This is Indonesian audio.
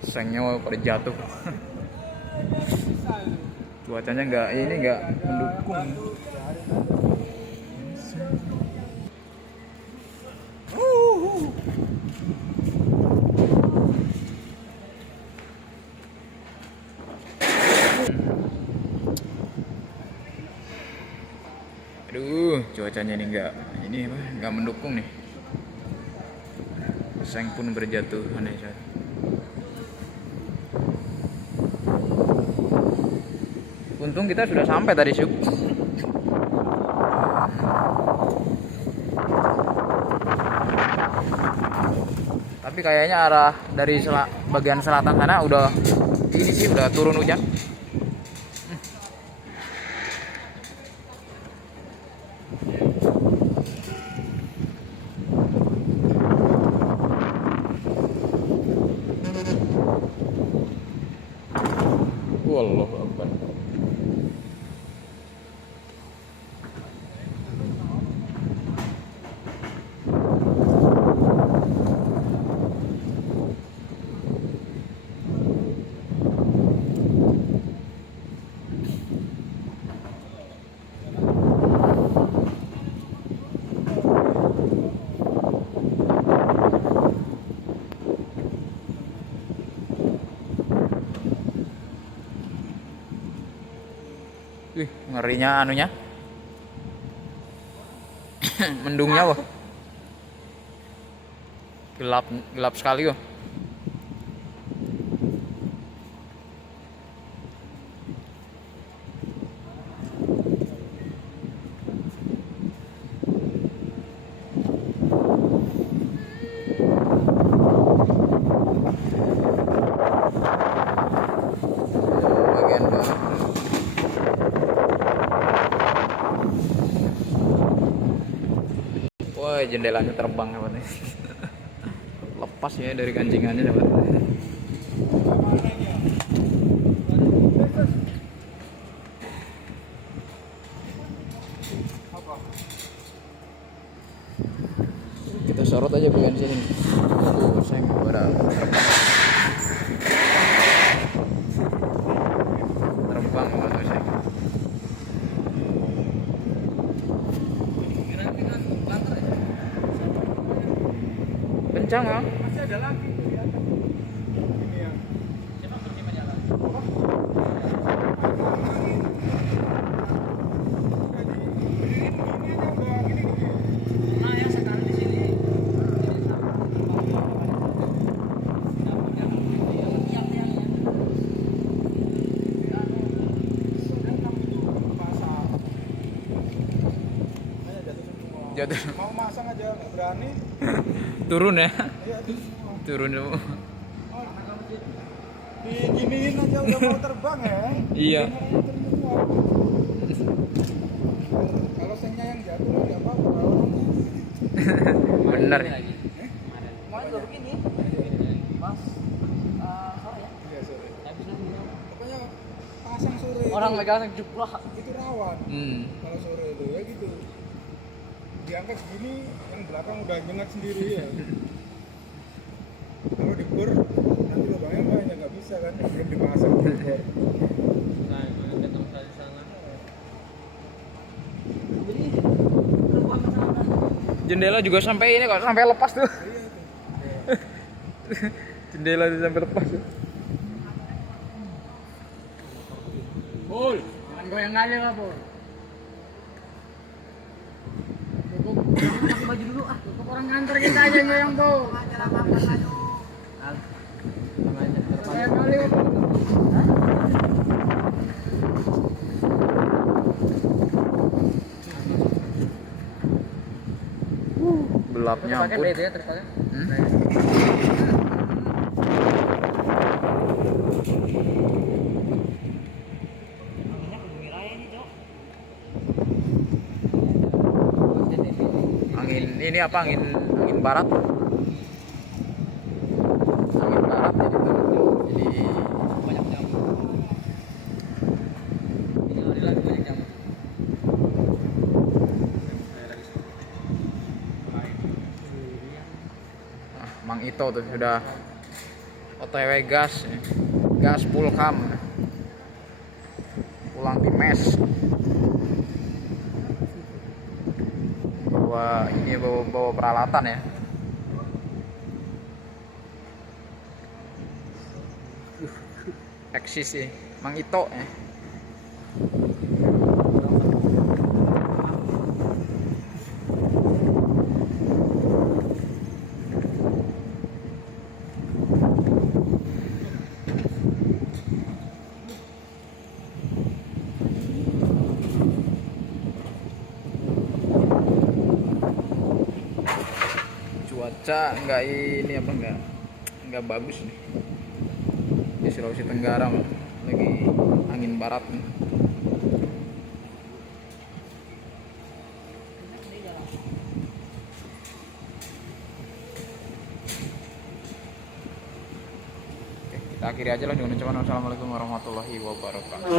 Sengnya pada jatuh. Cuacanya nggak mendukung. Aduh, cuacanya ini nggak mendukung nih. Seng pun berjatuh aneh saat. Untung kita sudah sampai tadi, Syuk. Tapi kayaknya arah dari bagian selatan sana udah turun hujan. Wallahu Akbar. Wih, ngerinya anunya. Mendungnya wah. Gelap sekali wah. Bagian bawah. Wah, jendelanya terbang sahabat. Lepas ya dari gancingannya sahabat. Kita sorot aja bagian sini. Tuh, saya udah terbang. Terbang banget saya. Kencang ah. Masih ada lagi tuh ya. Ini ya. Siapa berhenti menjalan? Nah ya sekarang di sini. Jatuh. Mau masang aja nggak berani. Turun ya. Iya itu semua. Turun dulu. Oh, diginiin aja udah mau terbang ya. Iya. Kalau sengnya yang jatuh nggak apa-apa. Bener. Kemarin juga begini. Pas sore ya. Iya sore. Habis lagi. Pokoknya pasang sore. Orang itu, megang jeblok. itu rawan. Kalau sore itu ya gitu. Diangkat segini yang belakang udah nyengat sendiri ya. Kalau dibor nanti lubangnya banyak nggak bisa kan belum dipasang dibor. Nah, ada tempat di sana. Jadi terbang ke sana. Jendela juga sampai ini kok, sampai lepas tuh. Iya tuh. Jendela tuh sampai lepas tuh. Bol, jangan goyang aja nggak bol. Cukup pakai baju dulu ah. Cukup orang nganter kita aja goyang bol. Acara apa aja. Saya kali. Gelapnya ampun. ya terpakai. Angin ini apa angin barat. Angin barat jadi Banyak jamur. Ini hari lagi banyak jamur. Mang Ito tuh sudah OTW gas, gas Pulkam, pulang di mes. Bawa peralatan ya. Eksis sih, Mang Ito ya. Cuaca nggak bagus nih di Sulawesi Tenggara, lagi angin barat nih. Oke, kita akhiri aja lah dengan ucapan wassalamualaikum warahmatullahi wabarakatuh.